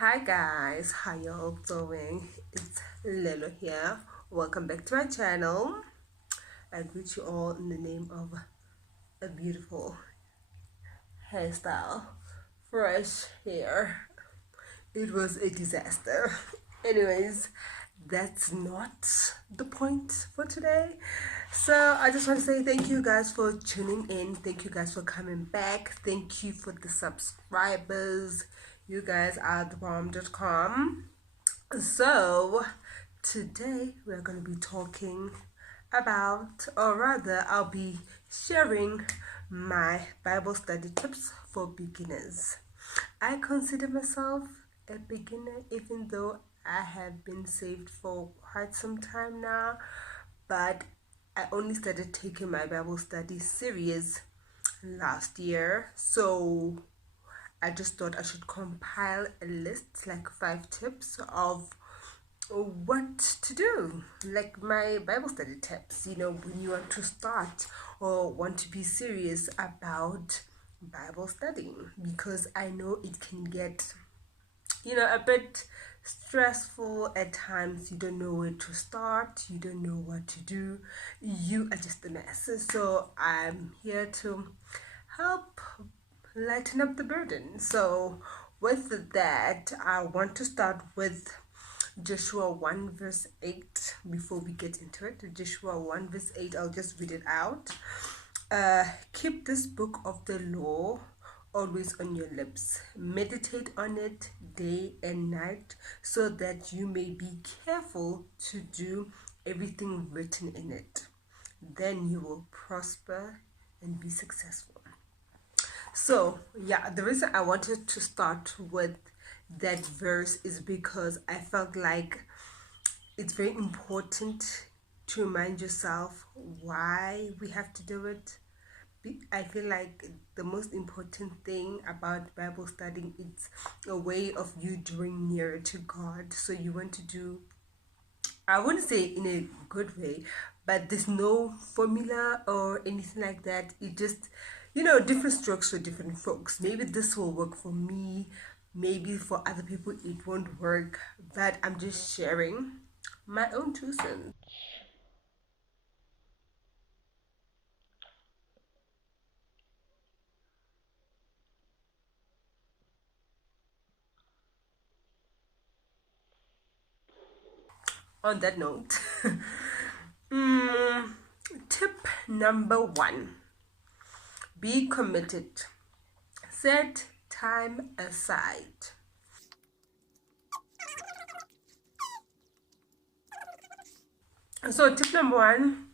Hi guys, how y'all doing? It's Lelo here. Welcome back to my channel. I greet you all in the name of a beautiful hairstyle, fresh hair. It was a disaster. Anyways, that's not the point for today. So I just want to say thank you guys for tuning in. Thank you guys for coming back. Thank you for the subscribers. You guys are the bomb.com. So today we're going to be talking about, or rather I'll be sharing my Bible study tips for beginners. I consider myself a beginner even though I have been saved for quite some time now, but I only started taking my Bible study serious last year. So I just thought I should compile a list, like 5 tips of what to do, like my Bible study tips, when you want to start or want to be serious about Bible studying, because I know it can get, a bit stressful at times. You don't know where to start, you don't know what to do, you are just a mess. So I'm here to help lighten up the burden. So with that, I want to start with Joshua 1 verse 8 before we get into it. Joshua 1 verse 8, I'll just read it out. Keep this book of the law always on your lips. Meditate on it day and night so that you may be careful to do everything written in it. Then you will prosper and be successful. So, yeah, the reason I wanted to start with that verse is because I felt like it's very important to remind yourself why we have to do it. I feel like the most important thing about Bible studying, it's a way of you drawing nearer to God. So you want to do, I wouldn't say in a good way, but there's no formula or anything like that. It just, different strokes for different folks. Maybe this will work for me, maybe for other people it won't work, but I'm just sharing my own 2 cents on that note. mm, Tip number 1: be committed. Set time aside. So tip number 1: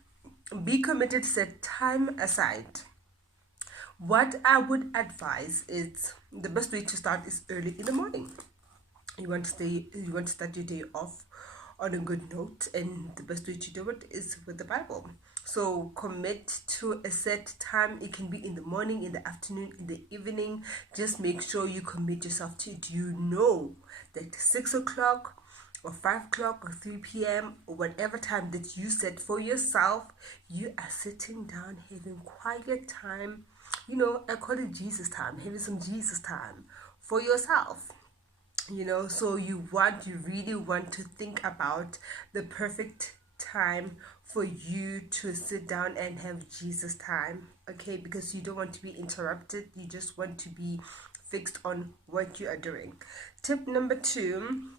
be committed, set time aside. What I would advise is, the best way to start is early in the morning. You want to start your day off on a good note, and the best way to do it is with the Bible. So commit to a set time. It can be in the morning, in the afternoon, in the evening. Just make sure you commit yourself to it. You know that 6 o'clock or 5 o'clock or 3 p.m. or whatever time that you set for yourself, you are sitting down having quiet time. I call it Jesus time, having some Jesus time for yourself. So you really want to think about the perfect time for you to sit down and have Jesus time, okay? Because you don't want to be interrupted, you just want to be fixed on what you are doing. Tip number 2: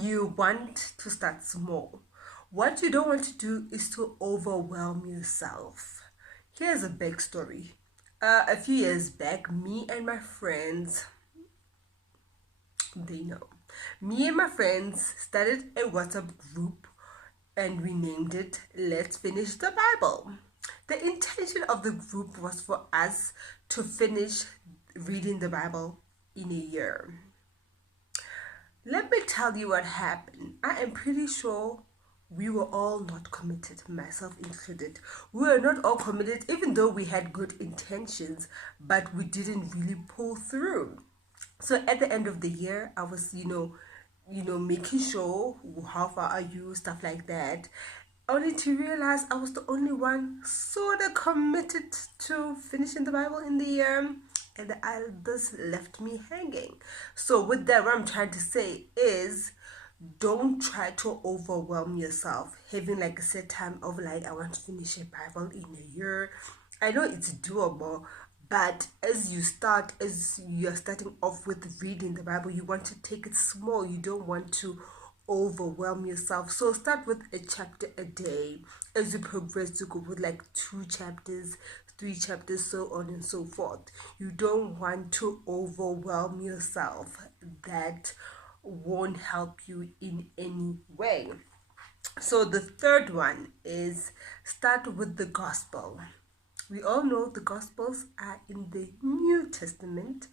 you want to start small. What you don't want to do is to overwhelm yourself. Here's a backstory. A few years back, me and my friends, they know. Me and my friends started a WhatsApp group and we named it Let's Finish the Bible. The intention of the group was for us to finish reading the Bible in a year. Let me tell you what happened. I am pretty sure we were all not committed, myself included. We were not all committed, even though we had good intentions, but we didn't really pull through. So at the end of the year, I was, making sure how far are you, stuff like that. Only to realize I was the only one sort of committed to finishing the Bible in the year. and this left me hanging. So with that, what I'm trying to say is, don't try to overwhelm yourself having like a set time of like, I want to finish a Bible in a year. I know it's doable, but as you're starting off with reading the Bible, you want to take it small. You don't want to overwhelm yourself. So start with a chapter a day. As you progress, you go with like 2 chapters, 3 chapters, so on and so forth. You don't want to overwhelm yourself. That won't help you in any way. So the third one is, start with the gospel. We all know the gospels are in the New Testament.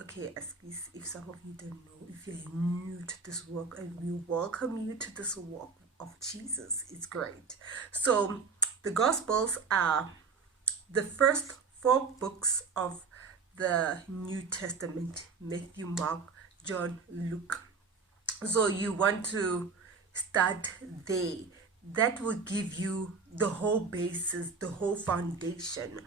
Okay, excuse if some of you don't know, if you're new to this work, and we welcome you to this work of Jesus. It's great. So the gospels are the first 4 books of the New Testament: Matthew, Mark, John, Luke. So you want to start there. That will give you the whole basis, the whole foundation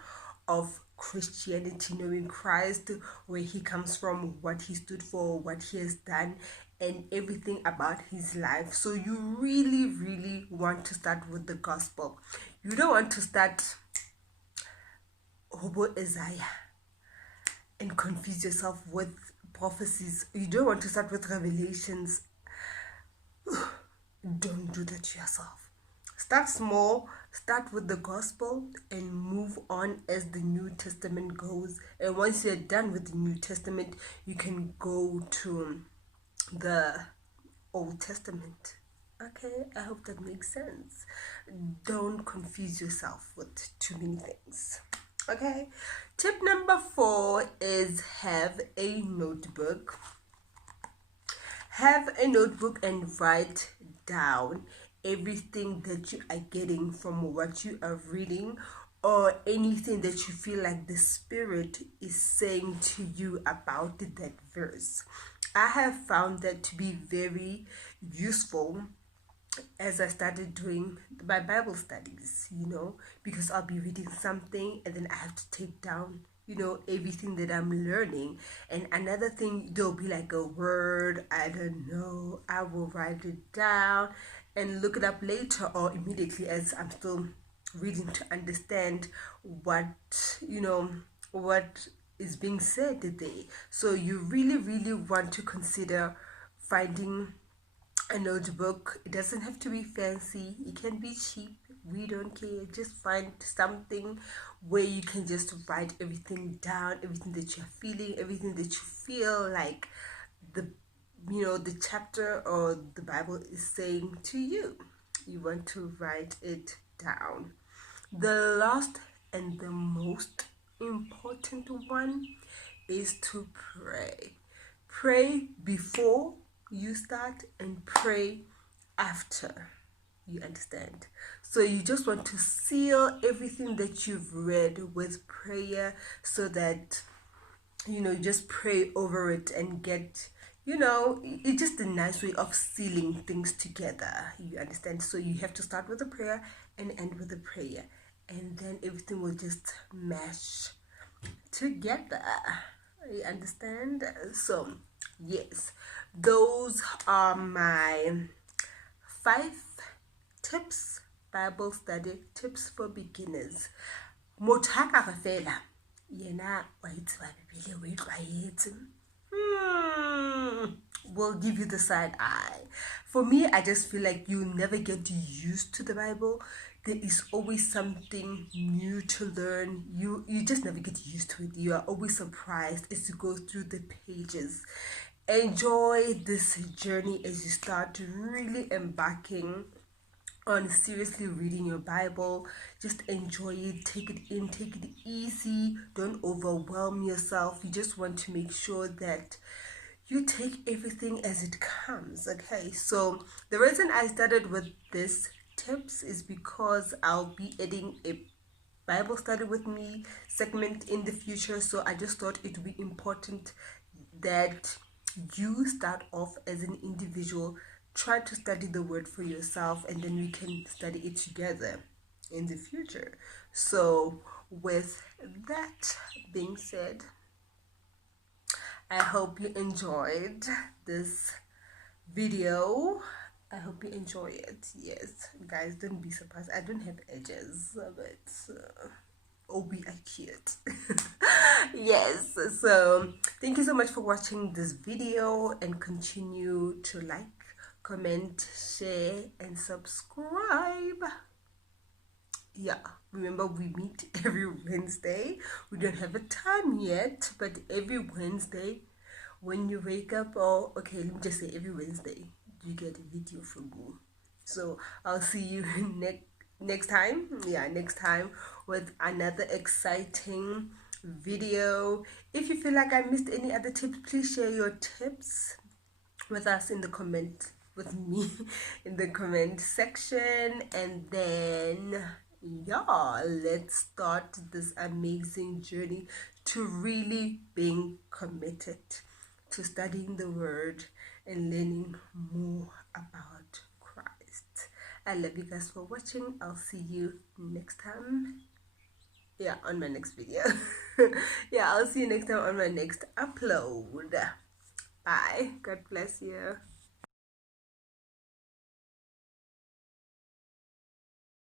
of Christianity, knowing Christ, where he comes from, what he stood for, what he has done, and everything about his life. So you really, really want to start with the gospel. You don't want to start Hobo Isaiah and confuse yourself with prophecies. You don't want to start with Revelations. Don't do that to yourself. Start small, start with the gospel, and move on as the New Testament goes. And once you're done with the New Testament, you can go to the Old Testament. Okay, I hope that makes sense. Don't confuse yourself with too many things. Okay, tip number 4 is have a notebook. Have a notebook and write down everything that you are getting from what you are reading, or anything that you feel like the Spirit is saying to you about that verse. I have found that to be very useful as I started doing my Bible studies, because I'll be reading something and then I have to take down, everything that I'm learning. And another thing, there'll be like a word, I don't know, I will write it down and look it up later or immediately as I'm still reading to understand what is being said today. So you really, really want to consider finding a notebook. It doesn't have to be fancy, it can be cheap. We don't care. Just find something where you can just write everything down, everything that you're feeling, everything that you feel like the chapter or the Bible is saying to you. You want to write it down. The last and the most important one is to pray. Pray before you start and pray after. You understand? So you just want to seal everything that you've read with prayer, so that you just pray over it and get, it's just a nice way of sealing things together. You understand? So you have to start with a prayer and end with a prayer, and then everything will just mesh together. You understand? So yes, those are my 5 tips, Bible study tips for beginners. Motaka fela yena wa itse Bibele we tlwaetse. Will give you the side eye. For me, I just feel like you never get used to the Bible. There is always something new to learn. You just never get used to it. You are always surprised as you go through the pages. Enjoy this journey as you start really embarking on seriously reading your Bible. Just enjoy it, take it in, take it easy. Don't overwhelm yourself. You just want to make sure that you take everything as it comes. Okay, so the reason I started with this tips is because I'll be adding a Bible study with me segment in the future. So I just thought it would be important that you start off as an individual, try to study the word for yourself, and then we can study it together in the future. So with that being said, I hope you enjoyed this video. I hope you enjoy it. Yes, guys, don't be surprised. I don't have edges, but we are cute. Yes, so thank you so much for watching this video, and continue to like, comment, share, and subscribe. Yeah, remember, we meet every Wednesday. We don't have a time yet, but every Wednesday when you wake up, or okay, let me just say every Wednesday you get a video from me. So I'll see you next time. Yeah, next time with another exciting video. If you feel like I missed any other tips, please share your tips with us in the comment, with me in the comment section. And then yeah, let's start this amazing journey to really being committed to studying the word and learning more about Christ. I love you guys for watching. I'll see you next time. Yeah, on my next video. Yeah, I'll see you next time on my next upload. Bye. God bless you.